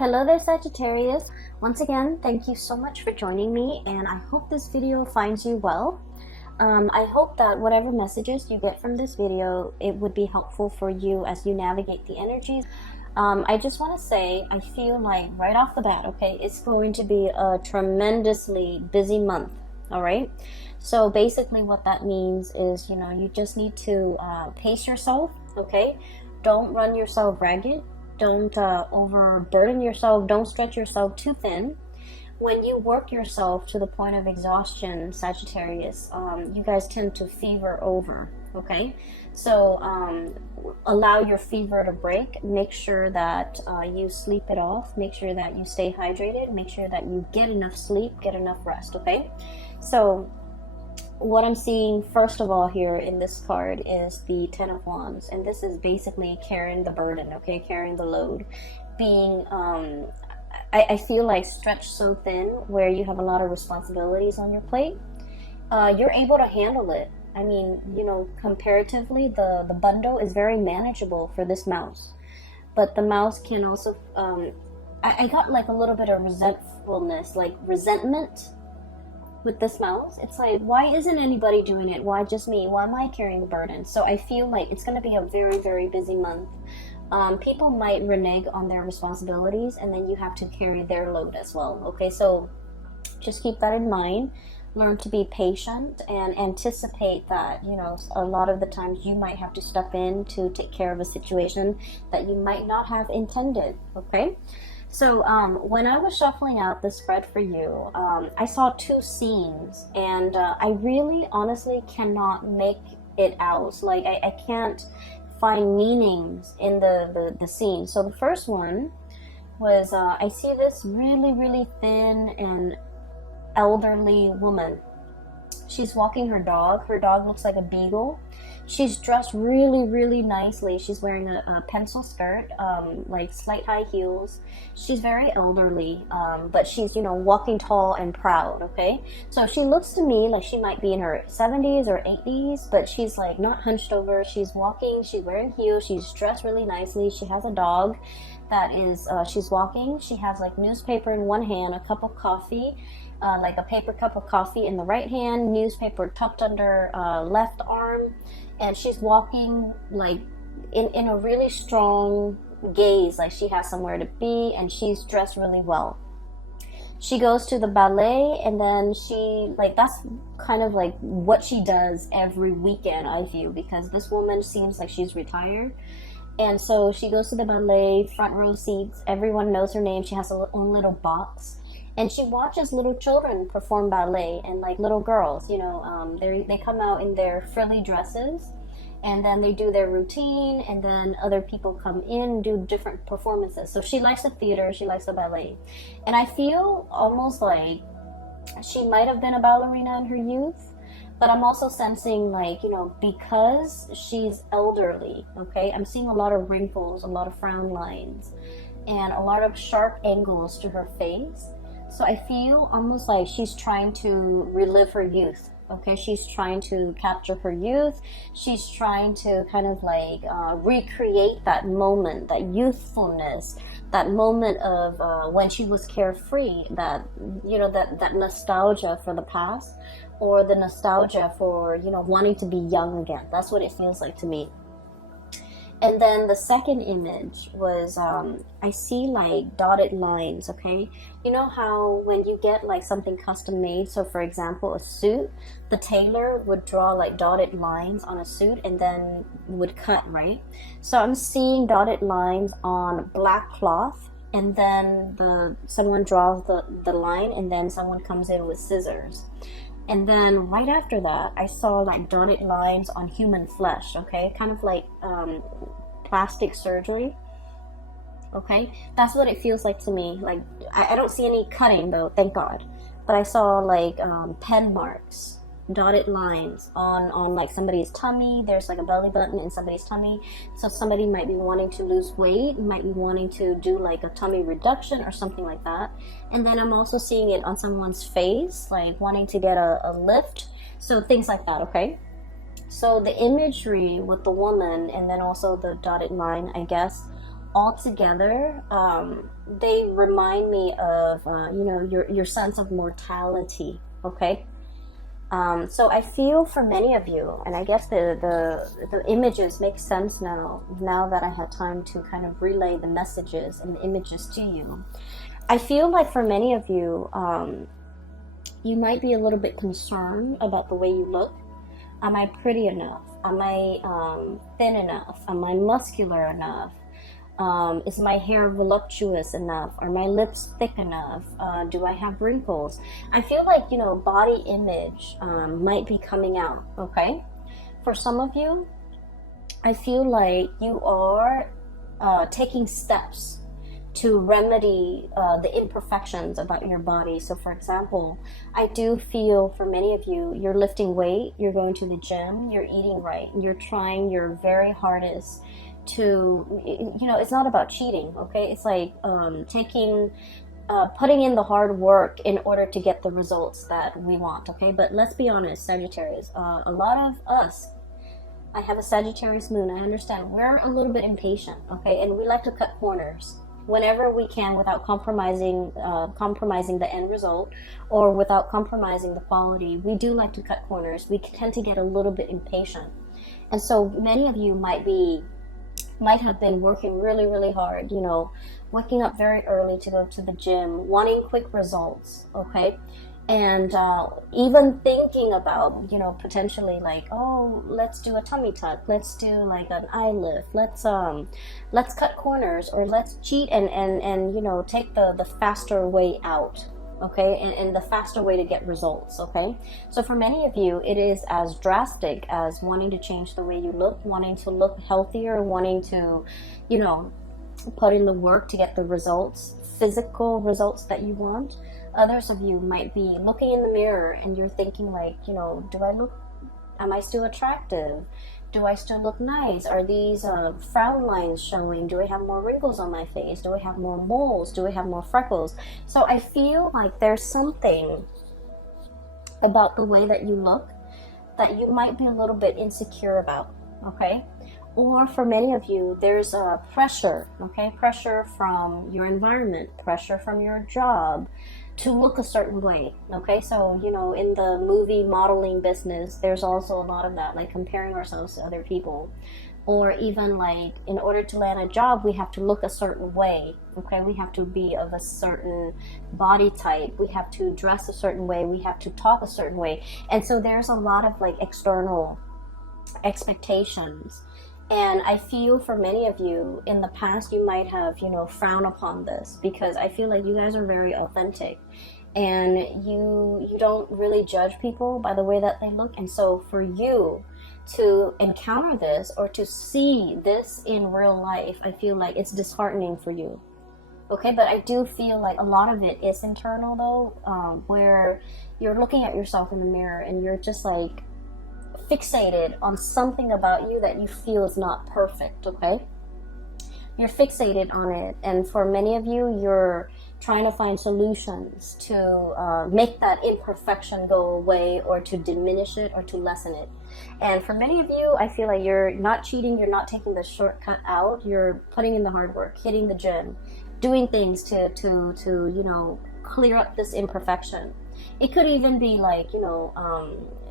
Hello there, Sagittarius. Once again, thank you so much for joining me, and I hope this video finds you well. I hope that whatever messages you get from this video, it would be helpful for you as you navigate the energies. I just want to say, I feel like right off the bat, okay, it's going to be a tremendously busy month, all right? So basically what that means is, you just need to pace yourself, okay? Don't run yourself ragged. Don't overburden yourself. Don't stretch yourself too thin. When you work yourself to the point of exhaustion, Sagittarius, you guys tend to fever over, okay? So allow your fever to break. Make sure that you sleep it off. Make sure that you stay hydrated. Make sure that you get enough sleep, get enough rest, okay? So what I'm seeing first of all here in this card is the Ten of Wands, and this is basically carrying the burden, okay, carrying the load, being I feel like stretched so thin where you have a lot of responsibilities on your plate. You're able to handle it. I mean, comparatively the bundle is very manageable for this mouse, but the mouse can also I got like a little bit of resentfulness, like resentment with this mouse. It's like, why isn't anybody doing it? Why just me? Why am I carrying the burden? So I feel like it's going to be a very, very busy month. People might renege on their responsibilities, and then you have to carry their load as well. Okay, so just keep that in mind. Learn to be patient and anticipate that, a lot of the times you might have to step in to take care of a situation that you might not have intended. Okay. So when I was shuffling out the spread for you, I saw two scenes, and I really honestly cannot make it out. Like I can't find meanings in the scene. So the first one was I see this really, really thin and elderly woman. She's walking her dog. Her dog looks like a beagle. She's dressed really, really nicely. She's wearing a pencil skirt, like slight high heels. She's very elderly, but she's, walking tall and proud, okay? So she looks to me like she might be in her 70s or 80s, but she's like not hunched over. She's walking, she's wearing heels, she's dressed really nicely. She has a dog that is, she's walking. She has like newspaper in one hand, a cup of coffee, like a paper cup of coffee in the right hand, newspaper tucked under left arm, and she's walking like in a really strong gaze, like she has somewhere to be, and she's dressed really well. She goes to the ballet, and then that's kind of like what she does every weekend, I feel, because this woman seems like she's retired. And so she goes to the ballet, front row seats, everyone knows her name. She has her own little box. And she watches little children perform ballet, and like little girls, they come out in their frilly dresses, and then they do their routine, and then other people come in and do different performances. So she likes the theater, she likes the ballet. And I feel almost like she might have been a ballerina in her youth, but I'm also sensing like, because she's elderly, okay, I'm seeing a lot of wrinkles, a lot of frown lines, and a lot of sharp angles to her face. So I feel almost like she's trying to relive her youth, okay? She's trying to capture her youth. She's trying to kind of like recreate that moment, that youthfulness, that moment of when she was carefree, that, that nostalgia for the past, or the nostalgia for, wanting to be young again. That's what it feels like to me. And then the second image was, I see like dotted lines, okay? You know how when you get like something custom made, so for example, a suit, the tailor would draw like dotted lines on a suit and then would cut, right? So I'm seeing dotted lines on black cloth, and then someone draws the line, and then someone comes in with scissors. And then right after that, I saw like dotted lines on human flesh, okay? Kind of like plastic surgery, okay? That's what it feels like to me. Like, I don't see any cutting though, thank God. But I saw like pen marks, dotted lines on like somebody's tummy. There's like a belly button in somebody's tummy. So somebody might be wanting to lose weight, might be wanting to do like a tummy reduction or something like that. And then I'm also seeing it on someone's face, like wanting to get a lift. So things like that, okay? So the imagery with the woman, and then also the dotted line, I guess, altogether, they remind me of, you know, your sense of mortality, okay? So I feel for many of you, and I guess the images make sense now that I had time to kind of relay the messages and the images to you. I feel like for many of you, you might be a little bit concerned about the way you look. Am I pretty enough? Am I thin enough? Am I muscular enough? Is my hair voluptuous enough? Are my lips thick enough? Do I have wrinkles? I feel like, you know, body image might be coming out, okay? For some of you, I feel like you are taking steps to remedy the imperfections about your body. So for example, I do feel for many of you, you're lifting weight, you're going to the gym, you're eating right, you're trying your very hardest to, you know, it's not about cheating, okay? It's like putting in the hard work in order to get the results that we want, okay? But let's be honest, Sagittarius, a lot of us, I have a Sagittarius moon, I understand, we're a little bit impatient, okay? And we like to cut corners whenever we can without compromising the end result, or without compromising the quality. We do like to cut corners. We tend to get a little bit impatient. And so many of you might have been working really, really hard, you know, waking up very early to go to the gym, wanting quick results, okay? And even thinking about, you know, potentially like, oh, let's do a tummy tuck, let's do like an eye lift, let's cut corners, or let's cheat and you know, take the faster way out, okay, and the faster way to get results, okay? So for many of you, it is as drastic as wanting to change the way you look, wanting to look healthier, wanting to, you know, put in the work to get the results, physical results that you want. Others of you might be looking in the mirror and you're thinking like, you know, am I still attractive? Do I still look nice? Are these frown lines showing? Do I have more wrinkles on my face? Do I have more moles? Do I have more freckles? So I feel like there's something about the way that you look that you might be a little bit insecure about, okay? Or for many of you, there's a pressure, okay? Pressure from your environment, pressure from your job to look a certain way, okay? So, you know, in the movie modeling business, there's also a lot of that, like comparing ourselves to other people. Or even like, in order to land a job, we have to look a certain way, okay? We have to be of a certain body type. We have to dress a certain way. We have to talk a certain way. And so there's a lot of like external expectations. And I feel for many of you in the past, you might have, you know, frowned upon this, because I feel like you guys are very authentic and you don't really judge people by the way that they look. And so for you to encounter this or to see this in real life, I feel like it's disheartening for you. Okay, but I do feel like a lot of it is internal though, where you're looking at yourself in the mirror and you're just like, fixated on something about you that you feel is not perfect, okay? You're fixated on it, and for many of you, you're trying to find solutions to make that imperfection go away, or to diminish it, or to lessen it. And for many of you, I feel like you're not cheating, you're not taking the shortcut out, you're putting in the hard work, hitting the gym, doing things to you know, clear up this imperfection. It could even be like, you know,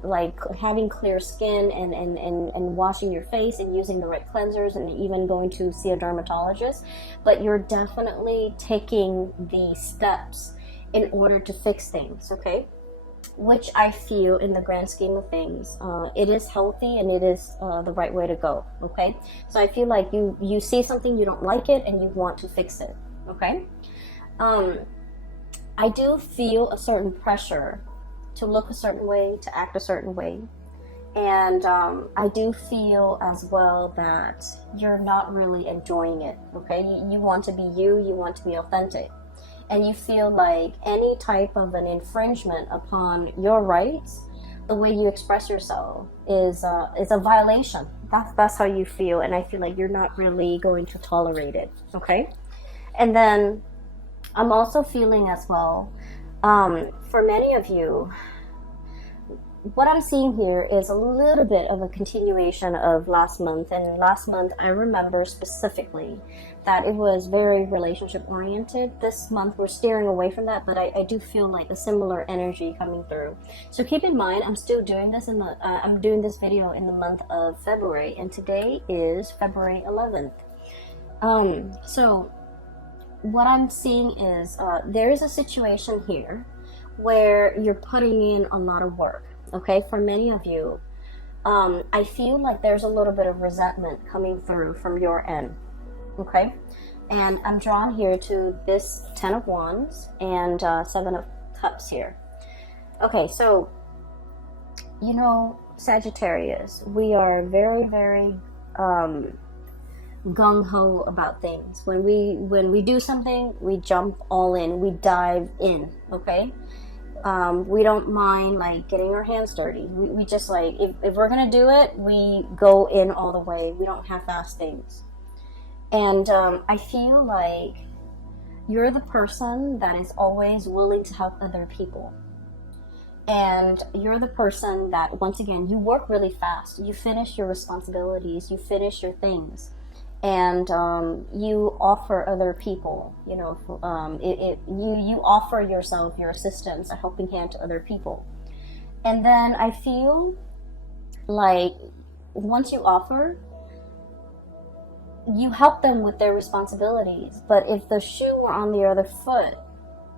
like having clear skin and washing your face and using the right cleansers and even going to see a dermatologist. But you're definitely taking the steps in order to fix things, okay? Which I feel in the grand scheme of things, it is healthy and it is the right way to go, okay? So I feel like you see something, you don't like it, and you want to fix it, okay? I do feel a certain pressure to look a certain way, to act a certain way. And I do feel as well that you're not really enjoying it, okay? You want to be you want to be authentic. And you feel like any type of an infringement upon your rights, the way you express yourself, is a violation. That's how you feel, and I feel like you're not really going to tolerate it, okay? And then I'm also feeling as well, for many of you, what I'm seeing here is a little bit of a continuation of last month. And last month, I remember specifically that it was very relationship oriented. This month, we're steering away from that, but I do feel like a similar energy coming through. So keep in mind, I'm still doing this I'm doing this video in the month of February, and today is February 11th. So what I'm seeing is there is a situation here where you're putting in a lot of work. Okay, for many of you, I feel like there's a little bit of resentment coming through from your end. Okay, and I'm drawn here to this 10 of Wands and 7 of Cups here. Okay, so, you know, Sagittarius, we are very, very gung-ho about things. When we do something, we jump all in, we dive in, okay? We don't mind like getting our hands dirty. We just like, if we're gonna do it, we go in all the way. We don't half-ass things. And I feel like you're the person that is always willing to help other people. And you're the person that, once again, you work really fast. You finish your responsibilities, you finish your things. And you offer other people, you know, you offer yourself, your assistance, a helping hand to other people. And then I feel like once you offer, you help them with their responsibilities. But if the shoe were on the other foot,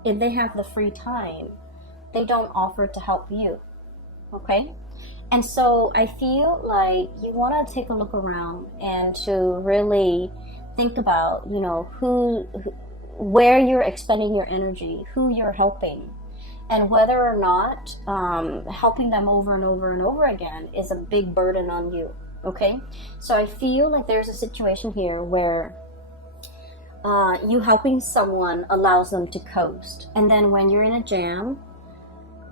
if they have the free time, they don't offer to help you. Okay? And so I feel like you want to take a look around and to really think about, you know, where you're expending your energy, who you're helping, and whether or not helping them over and over and over again is a big burden on you. Okay, so I feel like there's a situation here where you helping someone allows them to coast, and then when you're in a jam,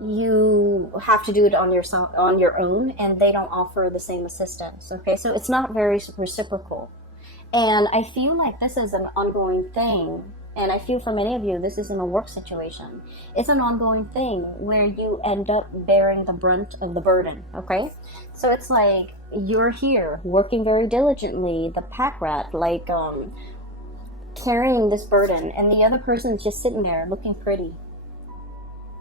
you have to do it on your own, and they don't offer the same assistance. Okay, so it's not very reciprocal, and I feel like this is an ongoing thing. And I feel for many of you, this isn't a work situation. It's an ongoing thing where you end up bearing the brunt of the burden, okay? So it's like you're here working very diligently, the pack rat, like carrying this burden, and the other person's just sitting there looking pretty,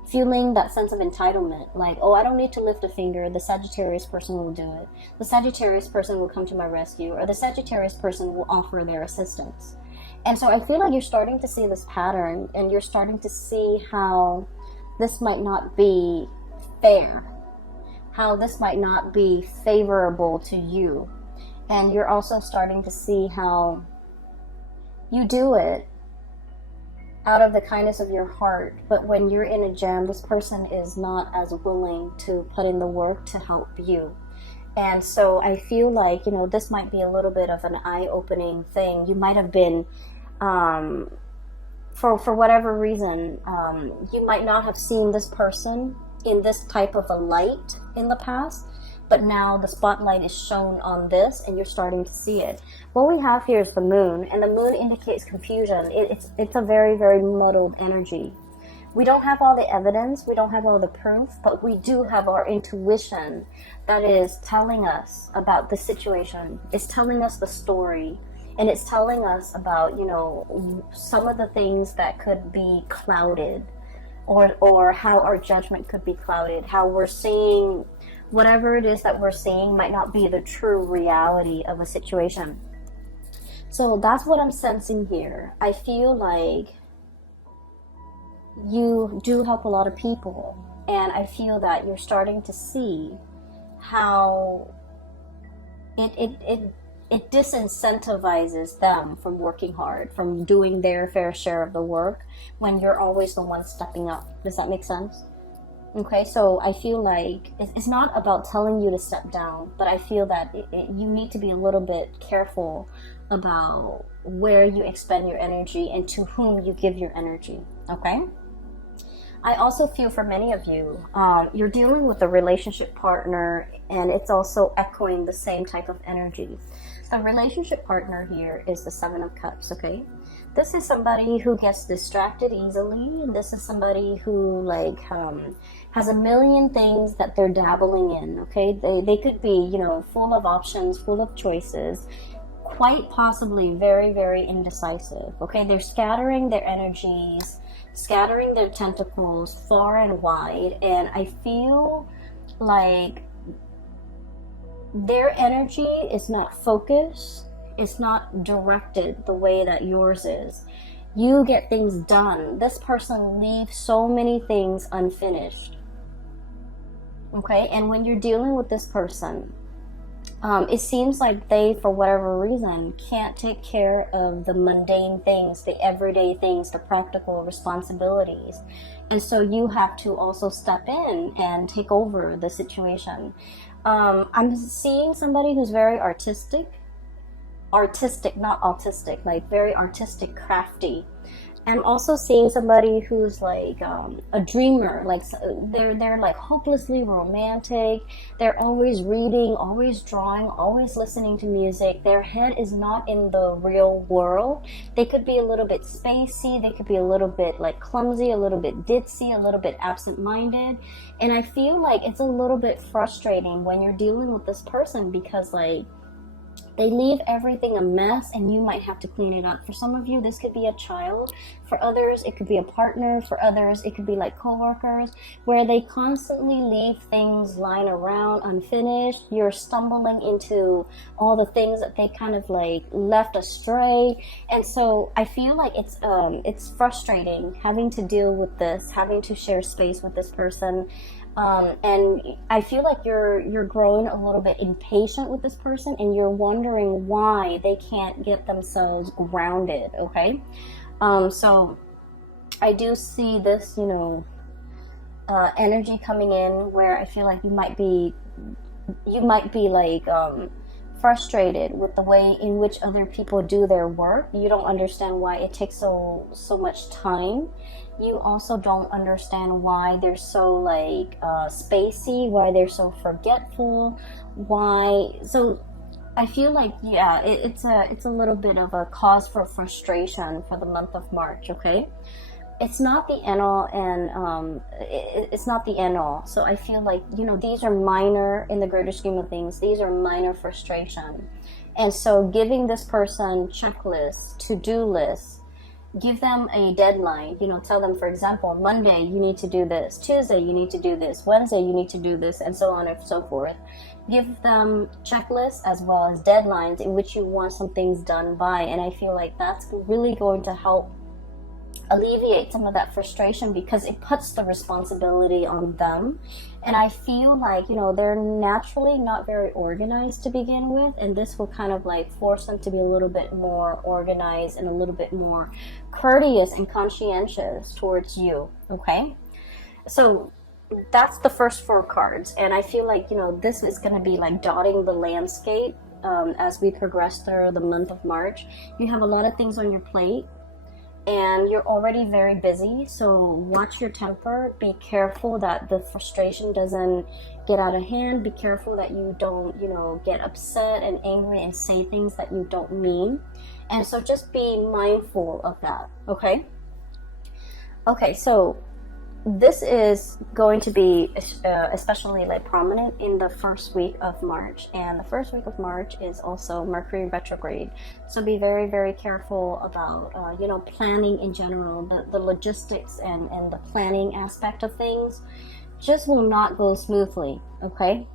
feeling that sense of entitlement, like, oh, I don't need to lift a finger, the Sagittarius person will do it. The Sagittarius person will come to my rescue, or the Sagittarius person will offer their assistance. And so I feel like you're starting to see this pattern, and you're starting to see how this might not be fair, how this might not be favorable to you. And you're also starting to see how you do it out of the kindness of your heart, but when you're in a jam, this person is not as willing to put in the work to help you. And so I feel like, you know, this might be a little bit of an eye-opening thing. You might have been, for whatever reason, you might not have seen this person in this type of a light in the past, but now the spotlight is shown on this, and you're starting to see it. What we have here is the moon, and the moon indicates confusion. It's a very, very muddled energy. We don't have all the evidence, we don't have all the proof, but we do have our intuition that is telling us about the situation. It's telling us the story, and it's telling us about, you know, some of the things that could be clouded, or how our judgment could be clouded, how we're seeing whatever it is that we're seeing might not be the true reality of a situation. So that's what I'm sensing here. I feel like you do help a lot of people, and I feel that you're starting to see how it disincentivizes them from working hard, from doing their fair share of the work, when you're always the one stepping up. Does that make sense? Okay, so I feel like it's not about telling you to step down, but I feel that you need to be a little bit careful about where you expend your energy and to whom you give your energy, okay? I also feel for many of you, you're dealing with a relationship partner, and it's also echoing the same type of energy. The relationship partner here is the Seven of Cups, okay? This is somebody who gets distracted easily, and this is somebody who like has a million things that they're dabbling in, okay? They could be, you know, full of options, full of choices, quite possibly very, very indecisive, okay? They're scattering their energies, scattering their tentacles far and wide, and I feel like their energy is not focused, it's not directed the way that yours is. You get things done. This person leaves so many things unfinished. Okay, and when you're dealing with this person, it seems like they, for whatever reason, can't take care of the mundane things, the everyday things, the practical responsibilities. And so you have to also step in and take over the situation. I'm seeing somebody who's very artistic, not autistic, like very artistic, crafty. I'm also seeing somebody who's like a dreamer, like they're like hopelessly romantic. They're always reading, always drawing, always listening to music. Their head is not in the real world. They could be a little bit spacey. They could be a little bit like clumsy, a little bit ditzy, a little bit absent-minded. And I feel like it's a little bit frustrating when you're dealing with this person because like they leave everything a mess and you might have to clean it up. For some of you, this could be a child. For others, it could be a partner. For others, it could be like coworkers where they constantly leave things lying around unfinished. You're stumbling into all the things that they kind of like left astray. And so I feel like it's frustrating having to deal with this, having to share space with this person. And I feel like you're growing a little bit impatient with this person and you're wondering why they can't get themselves grounded, okay? So I do see this, you know, energy coming in where I feel like you might be like frustrated with the way in which other people do their work. You don't understand why it takes so much time. You also don't understand why they're so like spacey, why they're so forgetful, so I feel like, yeah, it's a little bit of a cause for frustration for the month of March, okay? It's not the end all, and it's not the end all. So I feel like, you know, these are minor in the greater scheme of things. These are minor frustration. And so giving this person checklists, to-do lists, give them a deadline, you know, tell them, for example, Monday you need to do this, Tuesday you need to do this, Wednesday you need to do this, and so on and so forth. Give them checklists as well as deadlines in which you want some things done by, and I feel like that's really going to help alleviate some of that frustration because it puts the responsibility on them. And I feel like, you know, they're naturally not very organized to begin with, and this will kind of like force them to be a little bit more organized and a little bit more courteous and conscientious towards you, okay? So that's the first 4 cards, and I feel like, you know, this is going to be like dotting the landscape as we progress through the month of March. You have a lot of things on your plate and you're already very busy, so watch your temper. Be careful that the frustration doesn't get out of hand. Be careful that you don't, you know, get upset and angry and say things that you don't mean. And so just be mindful of that, okay? Okay, so this is going to be especially like prominent in the first week of March, and the first week of March is also Mercury retrograde, so be very, very careful about you know, planning in general. The logistics and the planning aspect of things just will not go smoothly, okay?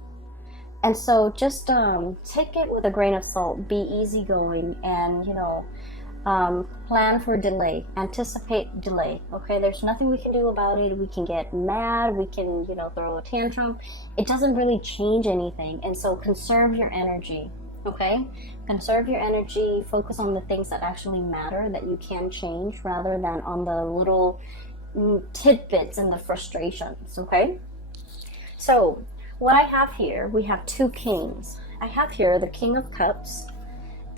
And so just take it with a grain of salt, be easygoing, and, you know, plan for delay, anticipate delay, okay? There's nothing we can do about it. We can get mad, we can, you know, throw a tantrum. It doesn't really change anything, and so conserve your energy, okay? Conserve your energy, focus on the things that actually matter, that you can change, rather than on the little tidbits and the frustrations, okay? So what I have here, we have 2 kings. I have here the King of Cups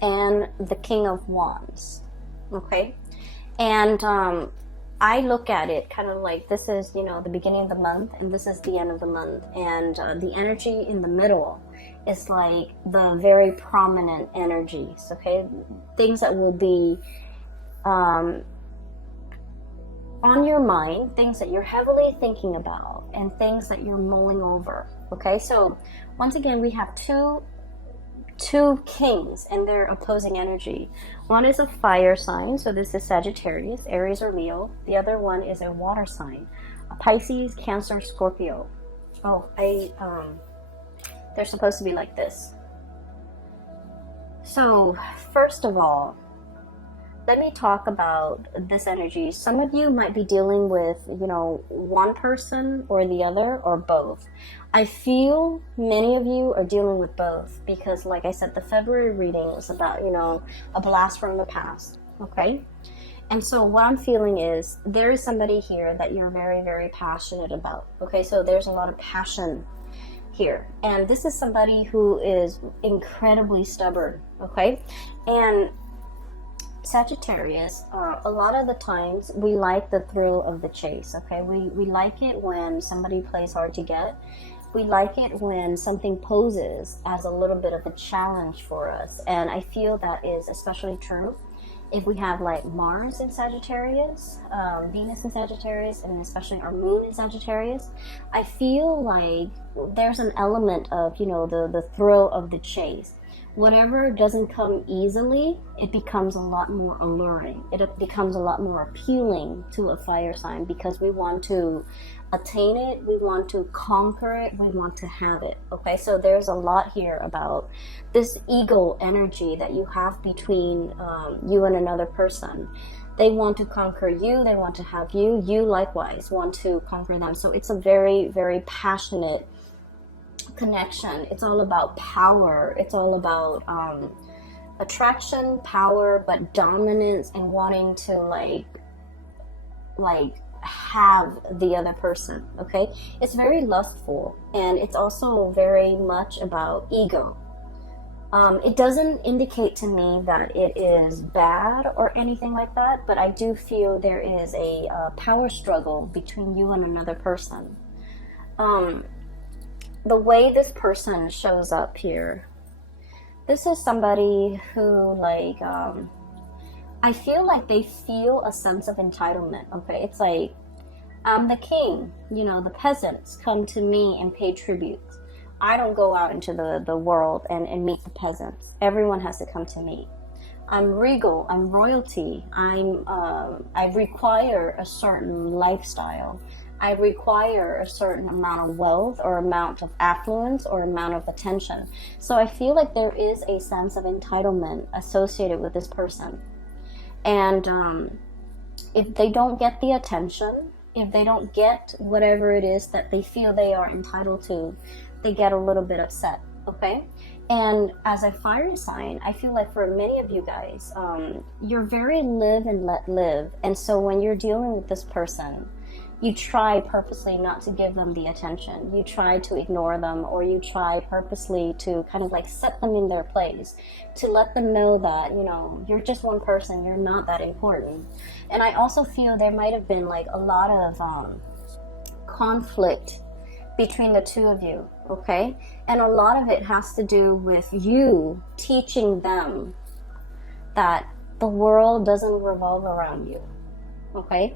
and the King of Wands, okay? And I look at it kind of like this is, you know, the beginning of the month and this is the end of the month. And the energy in the middle is like the very prominent energies, okay? Things that will be on your mind, things that you're heavily thinking about, and things that you're mulling over, okay? So once again, we have two kings and their opposing energy. One is a fire sign, so this is Sagittarius, Aries, or Leo. The other one is a water sign, a Pisces, Cancer, Scorpio. Oh, they're supposed to be like this. So first of all, let me talk about this energy. Some of you might be dealing with, you know, one person or the other or both. I feel many of you are dealing with both because, like I said, the February reading was about, you know, a blast from the past, okay? And so what I'm feeling is there is somebody here that you're very, very passionate about, okay? So there's a lot of passion here. And this is somebody who is incredibly stubborn, okay? And Sagittarius, a lot of the times we like the thrill of the chase, okay? We like it when somebody plays hard to get. We like it when something poses as a little bit of a challenge for us. And I feel that is especially true if we have like Mars in Sagittarius, Venus in Sagittarius, and especially our moon in Sagittarius. I feel like there's an element of, you know, the thrill of the chase. Whatever doesn't come easily, it becomes a lot more alluring. It becomes a lot more appealing to a fire sign because we want to attain it, we want to conquer it, we want to have it, okay? So there's a lot here about this ego energy that you have between you and another person. They want to conquer you, they want to have you, you likewise want to conquer them. So it's a very, very passionate connection. It's all about power. It's all about attraction, power, but dominance and wanting to like have the other person, okay? It's very lustful, and it's also very much about ego. It doesn't indicate to me that it is bad or anything like that, but I do feel there is a power struggle between you and another person. The way this person shows up here, this is somebody who, like, I feel like they feel a sense of entitlement, okay? It's like, I'm the king, you know, the peasants come to me and pay tribute. I don't go out into the world and meet the peasants. Everyone has to come to me. I'm regal, I'm royalty, I require a certain lifestyle. I require a certain amount of wealth or amount of affluence or amount of attention. So I feel like there is a sense of entitlement associated with this person. And if they don't get the attention, if they don't get whatever it is that they feel they are entitled to, they get a little bit upset, okay? And as a fire sign, I feel like for many of you guys, you're very live and let live. And so when you're dealing with this person, you try purposely not to give them the attention. You try to ignore them, or you try purposely to kind of like set them in their place, to let them know that, you know, you're just one person, you're not that important. And I also feel there might have been like a lot of conflict between the two of you, okay? And a lot of it has to do with you teaching them that the world doesn't revolve around you, okay?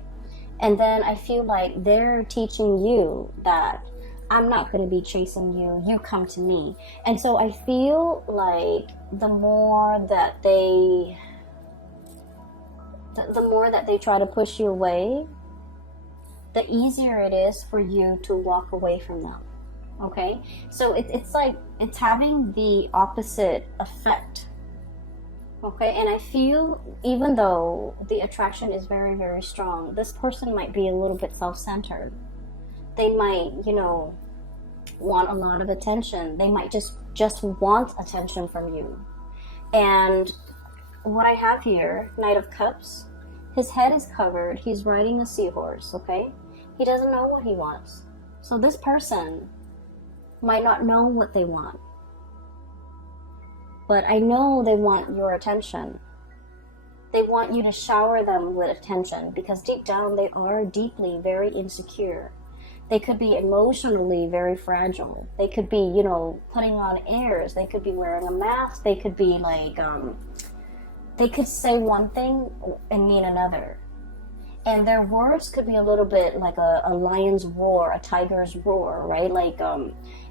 And then I feel like they're teaching you that I'm not going to be chasing you, you come to me. And so I feel like the more that they try to push you away, the easier it is for you to walk away from them, okay? So it's like, it's having the opposite effect. Okay, and I feel even though the attraction is very, very strong, this person might be a little bit self-centered. They might, you know, want a lot of attention. They might just want attention from you. And what I have here, Knight of Cups, his head is covered. He's riding a seahorse, okay? He doesn't know what he wants. So this person might not know what they want. But I know they want your attention. They want you to shower them with attention because deep down they are deeply very insecure. They could be emotionally very fragile. They could be, you know, putting on airs. They could be wearing a mask. They could be like, they could say one thing and mean another. And their words could be a little bit like a lion's roar, a tiger's roar, right? Like,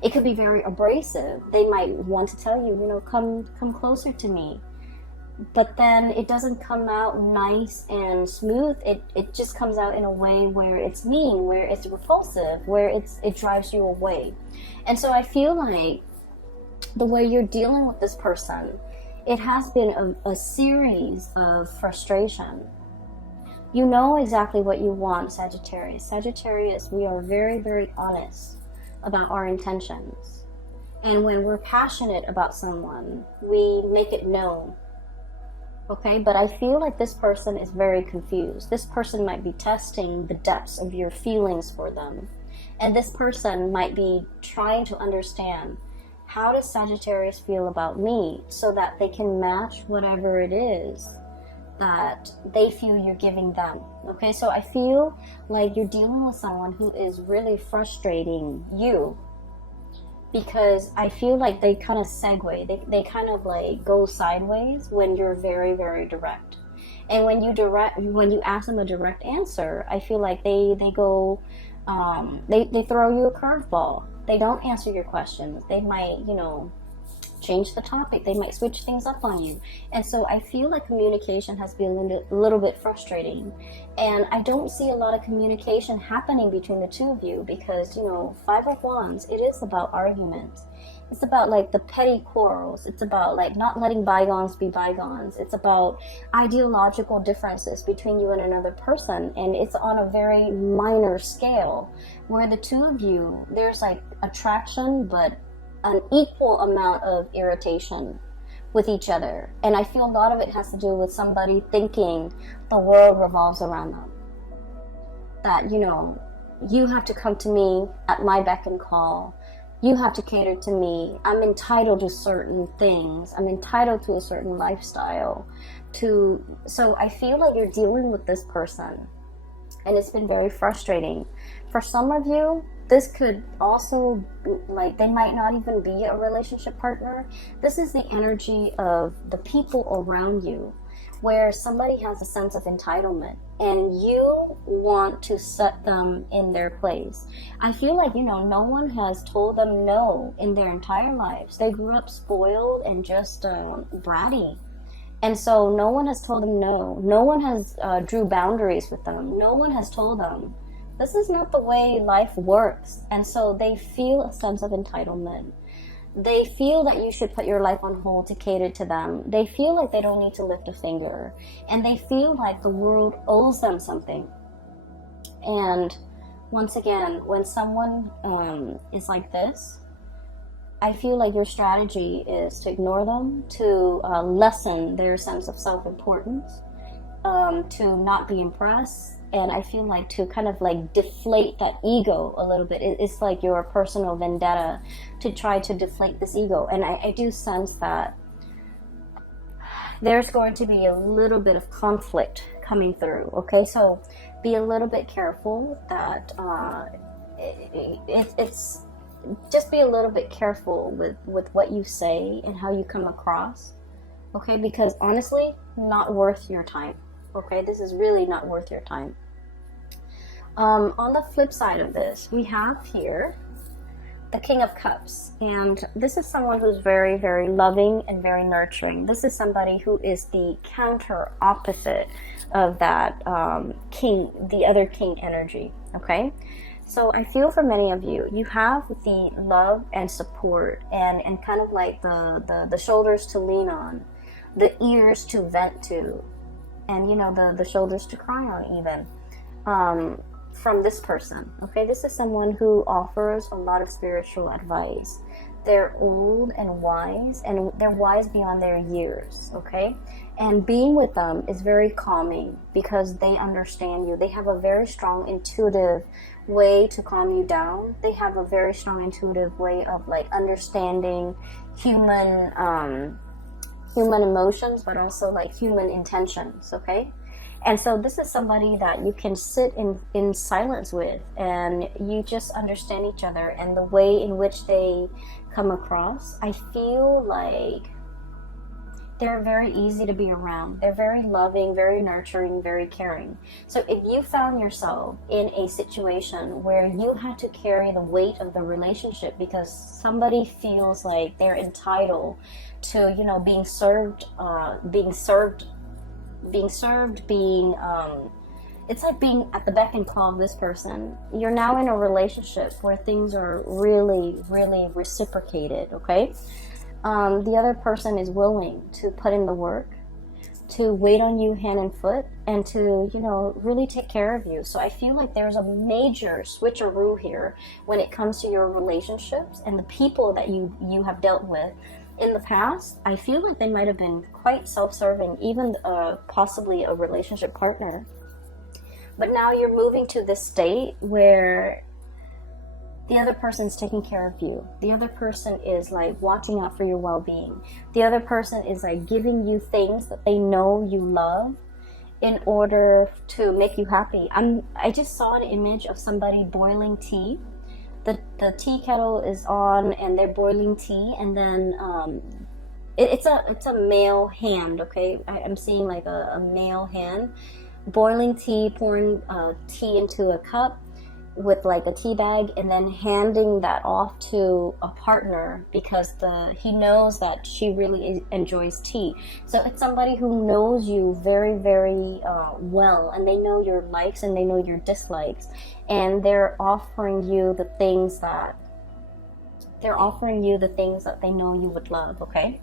it could be very abrasive. They might want to tell you, you know, come closer to me. But then it doesn't come out nice and smooth. It just comes out in a way where it's mean, where it's repulsive, where it drives you away. And so I feel like the way you're dealing with this person, it has been a series of frustration. You know exactly what you want, Sagittarius. Sagittarius, we are very, very honest about our intentions. And when we're passionate about someone, we make it known. Okay, but I feel like this person is very confused. This person might be testing the depths of your feelings for them. And this person might be trying to understand, how does Sagittarius feel about me, so that they can match whatever it is that they feel you're giving them. Okay, so I feel like you're dealing with someone who is really frustrating you, because I feel like they kind of segue, they kind of like go sideways when you're very, very direct. And when you ask them a direct answer, I feel like they go, they throw you a curveball. They don't answer your questions. They might, you know, change the topic. They might switch things up on you. And so I feel like communication has been a little bit frustrating. And I don't see a lot of communication happening between the two of you because, you know, 5 of Wands, it is about arguments. It's about like the petty quarrels. It's about like not letting bygones be bygones. It's about ideological differences between you and another person. And it's on a very minor scale where the two of you, there's like attraction, but an equal amount of irritation with each other. And I feel a lot of it has to do with somebody thinking the world revolves around them. That, you know, you have to come to me at my beck and call. You have to cater to me. I'm entitled to certain things. I'm entitled to a certain lifestyle. So I feel like you're dealing with this person. And it's been very frustrating. For some of you, this could also, like, they might not even be a relationship partner. This is the energy of the people around you, where somebody has a sense of entitlement and you want to set them in their place. I feel like, you know, no one has told them no in their entire lives. They grew up spoiled and just bratty. And so no one has told them no. No one has drew boundaries with them. No one has told them, this is not the way life works. And so they feel a sense of entitlement. They feel that you should put your life on hold to cater to them. They feel like they don't need to lift a finger. And they feel like the world owes them something. And once again, when someone is like this, I feel like your strategy is to ignore them, to lessen their sense of self-importance, to not be impressed. And I feel like to kind of like deflate that ego a little bit. It's like your personal vendetta to try to deflate this ego. And I do sense that there's going to be a little bit of conflict coming through. Okay, so be a little bit careful that it's just be a little bit careful with what you say and how you come across. Okay, because honestly, not worth your time. Okay, this is really not worth your time. On the flip side of this, we have here the King of Cups. And this is someone who's very, very loving and very nurturing. This is somebody who is the counter opposite of that king, the other king energy. Okay, so I feel for many of you, you have the love and support and kind of like the shoulders to lean on, the ears to vent to, and, you know, the shoulders to cry on even, from this person. Okay, this is someone who offers a lot of spiritual advice. They're old and they're wise beyond their years. Okay, and being with them is very calming because they understand you. They have a very strong intuitive way to calm you down. They have a very strong intuitive way of like understanding human human emotions, but also like human intentions, okay? And so this is somebody that you can sit in silence with, and you just understand each other and the way in which they come across. I feel like they're very easy to be around. They're very loving, very nurturing, very caring. So if you found yourself in a situation where you had to carry the weight of the relationship because somebody feels like they're entitled to, you know, being served, it's like being at the beck and call of this person. You're now in a relationship where things are really, really reciprocated, okay? The other person is willing to put in the work, to wait on you hand and foot, and to, you know, really take care of you. So I feel like there's a major switcheroo here when it comes to your relationships and the people that you have dealt with in the past. I feel like they might have been quite self-serving, even possibly a relationship partner. But now you're moving to this state where the other person's taking care of you. The other person is like watching out for your well-being. The other person is like giving you things that they know you love in order to make you happy. I just saw an image of somebody boiling tea. The tea kettle is on and they're boiling tea, and then it's a male hand, okay? I'm seeing like a male hand boiling tea, pouring tea into a cup with like a tea bag, and then handing that off to a partner because he knows that she really enjoys tea. So it's somebody who knows you very, very well, and they know your likes and they know your dislikes, and they're offering you the things that they know you would love, okay?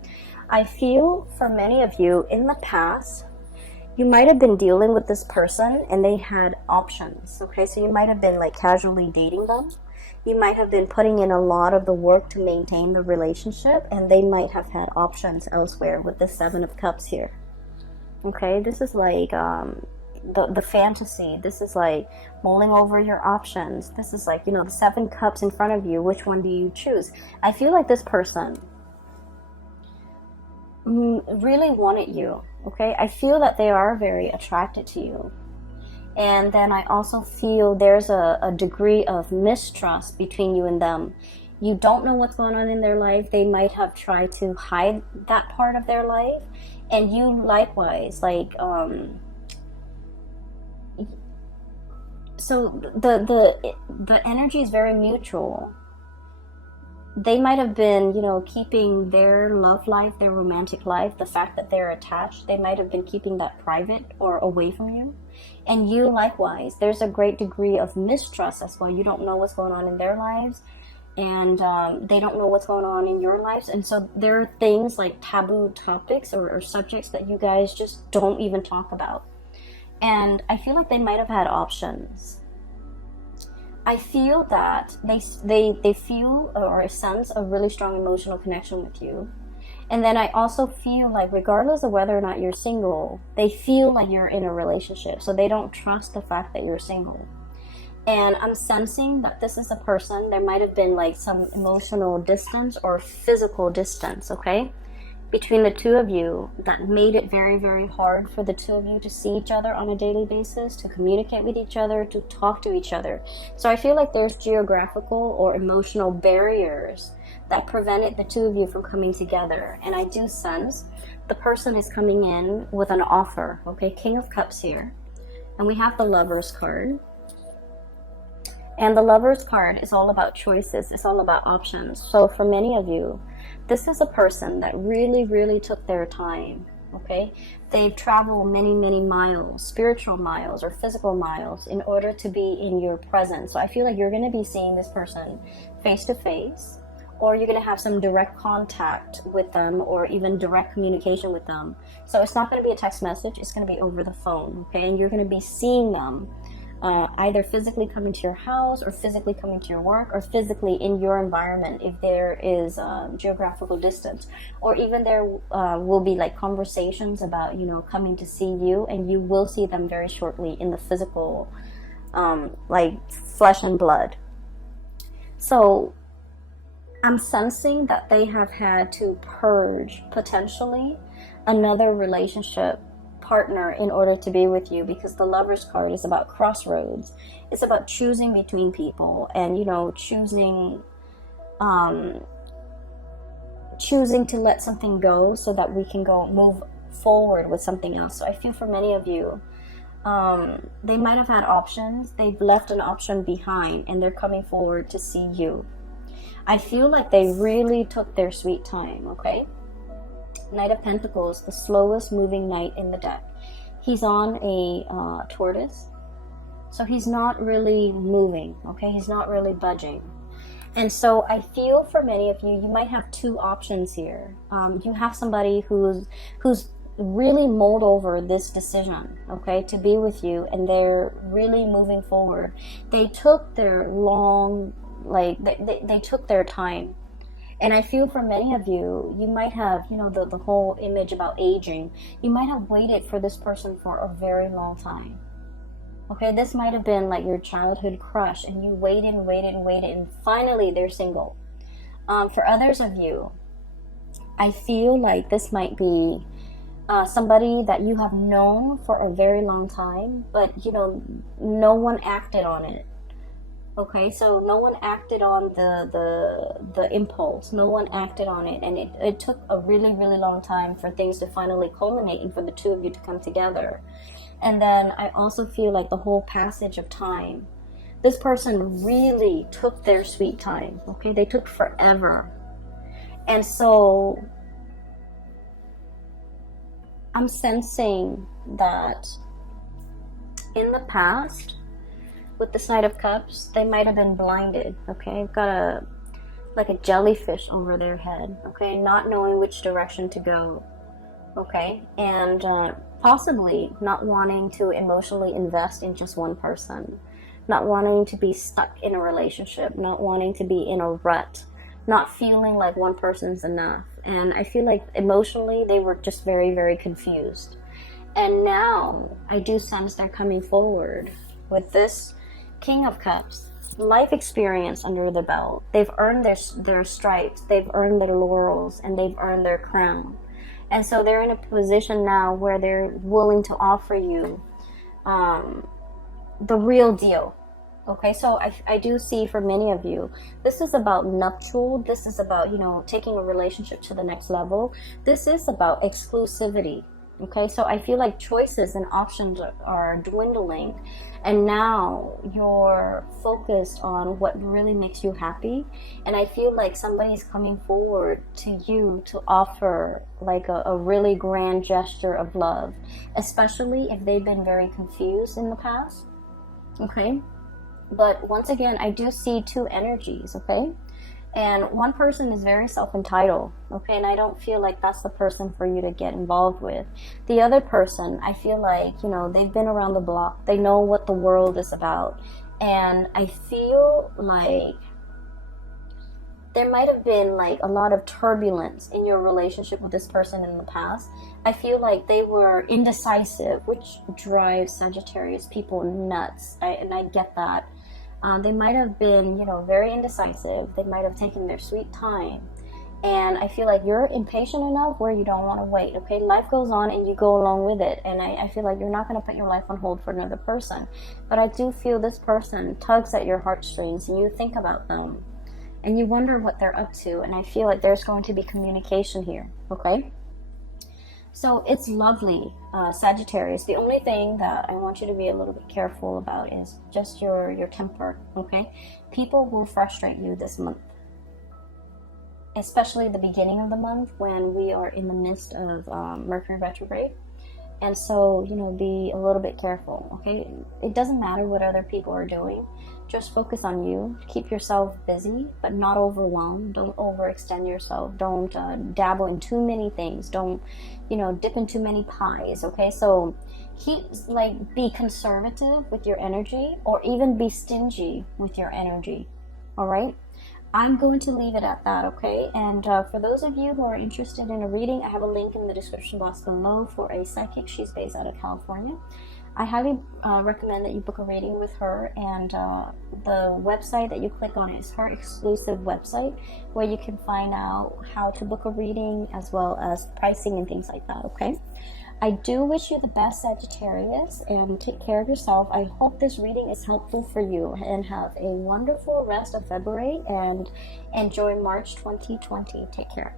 I feel for many of you in the past, you might have been dealing with this person and they had options, okay? So you might have been like casually dating them. You might have been putting in a lot of the work to maintain the relationship, and they might have had options elsewhere with the 7 of Cups here, okay? This is like the fantasy. This is like mulling over your options. This is like, you know, the 7 Cups in front of you. Which one do you choose? I feel like this person really wanted you, okay? I feel that they are very attracted to you. And then I also feel there's a degree of mistrust between you and them. You don't know what's going on in their life. They might have tried to hide that part of their life. And you likewise, like, so the energy is very mutual. They might have been, you know, keeping their love life, their romantic life, the fact that they're attached, they might have been keeping that private or away from you. And you likewise, there's a great degree of mistrust as well. You don't know what's going on in their lives, and they don't know what's going on in your lives. And so there are things like taboo topics or subjects that you guys just don't even talk about. And I feel like they might have had options. I feel that they feel or sense a really strong emotional connection with you. And then I also feel like regardless of whether or not you're single, they feel like you're in a relationship. So they don't trust the fact that you're single. And I'm sensing that this is a person, there might have been like some emotional distance or physical distance, okay, between the two of you that made it very, very hard for the two of you to see each other on a daily basis, to communicate with each other, to talk to each other. So I feel like there's geographical or emotional barriers that prevented the two of you from coming together. And I do sense the person is coming in with an offer, okay? King of Cups here. And we have the Lovers card. And the Lovers card is all about choices. It's all about options. So for many of you, this is a person that really, really took their time, okay? They've traveled many, many miles, spiritual miles or physical miles, in order to be in your presence. So I feel like you're going to be seeing this person face to face, or you're going to have some direct contact with them, or even direct communication with them. So it's not going to be a text message. It's going to be over the phone, okay? And you're going to be seeing them either physically coming to your house, or physically coming to your work, or physically in your environment if there is geographical distance. Or even there will be like conversations about, you know, coming to see you, and you will see them very shortly in the physical, like flesh and blood. So I'm sensing that they have had to purge potentially another relationship partner in order to be with you, because the Lovers card is about crossroads. It's about choosing between people and, you know, choosing to let something go so that we can move forward with something else. So I feel for many of you, they might have had options. They've left an option behind and they're coming forward to see you. I feel like they really took their sweet time, okay? Knight of Pentacles, the slowest moving knight in the deck. He's on a tortoise, so he's not really moving, okay? He's not really budging. And so I feel for many of you, you might have two options here. You have somebody who's really mulled over this decision, okay, to be with you, and they're really moving forward. They took their long, like, they took their time. And I feel for many of you, you might have, you know, the whole image about aging. You might have waited for this person for a very long time. Okay, this might have been like your childhood crush, and you waited and waited and waited, and finally they're single. For others of you, I feel like this might be somebody that you have known for a very long time, but, you know, no one acted on it. Okay, so no one acted on the impulse. No one acted on it, and it took a really, really long time for things to finally culminate and for the two of you to come together. And then I also feel like the whole passage of time, this person really took their sweet time, okay? They took forever. And so I'm sensing that in the past, with the Knight of Cups, they might have been blinded, okay? I've got like a jellyfish over their head, okay? Not knowing which direction to go, okay? And possibly not wanting to emotionally invest in just one person, not wanting to be stuck in a relationship, not wanting to be in a rut, not feeling like one person's enough. And I feel like emotionally they were just very, very confused. And now I do sense they're coming forward with this King of Cups, life experience under the belt. They've earned their stripes, they've earned their laurels, and they've earned their crown. And so they're in a position now where they're willing to offer you the real deal. Okay, so I do see for many of you, this is about nuptial. This is about, you know, taking a relationship to the next level. This is about exclusivity. Okay, so I feel like choices and options are dwindling, and now you're focused on what really makes you happy. And I feel like somebody's coming forward to you to offer like a really grand gesture of love, especially if they've been very confused in the past. Okay, but once again, I do see two energies, okay? And one person is very self-entitled, okay? And I don't feel like that's the person for you to get involved with. The other person, I feel like, you know, they've been around the block. They know what the world is about. And I feel like there might have been like a lot of turbulence in your relationship with this person in the past. I feel like they were indecisive, which drives Sagittarius people nuts. And I get that. They might have been, you know, very indecisive. They might have taken their sweet time. And I feel like you're impatient enough where you don't want to wait, okay? Life goes on and you go along with it. And I feel like you're not going to put your life on hold for another person. But I do feel this person tugs at your heartstrings, and you think about them. And you wonder what they're up to. And I feel like there's going to be communication here, okay? So it's lovely, Sagittarius. The only thing that I want you to be a little bit careful about is just your temper, okay? People will frustrate you this month, especially the beginning of the month when we are in the midst of Mercury retrograde. And so, you know, be a little bit careful, okay? It doesn't matter what other people are doing. Just focus on you. Keep yourself busy, but not overwhelmed. Don't overextend yourself. Don't dabble in too many things. Don't, you know, dip in too many pies, okay? So be conservative with your energy, or even be stingy with your energy, all right? I'm going to leave it at that, okay? And for those of you who are interested in a reading, I have a link in the description box below for a psychic. She's based out of California. I highly recommend that you book a reading with her, and the website that you click on is her exclusive website where you can find out how to book a reading as well as pricing and things like that, okay? I do wish you the best, Sagittarius, and take care of yourself. I hope this reading is helpful for you, and have a wonderful rest of February and enjoy March 2020. Take care.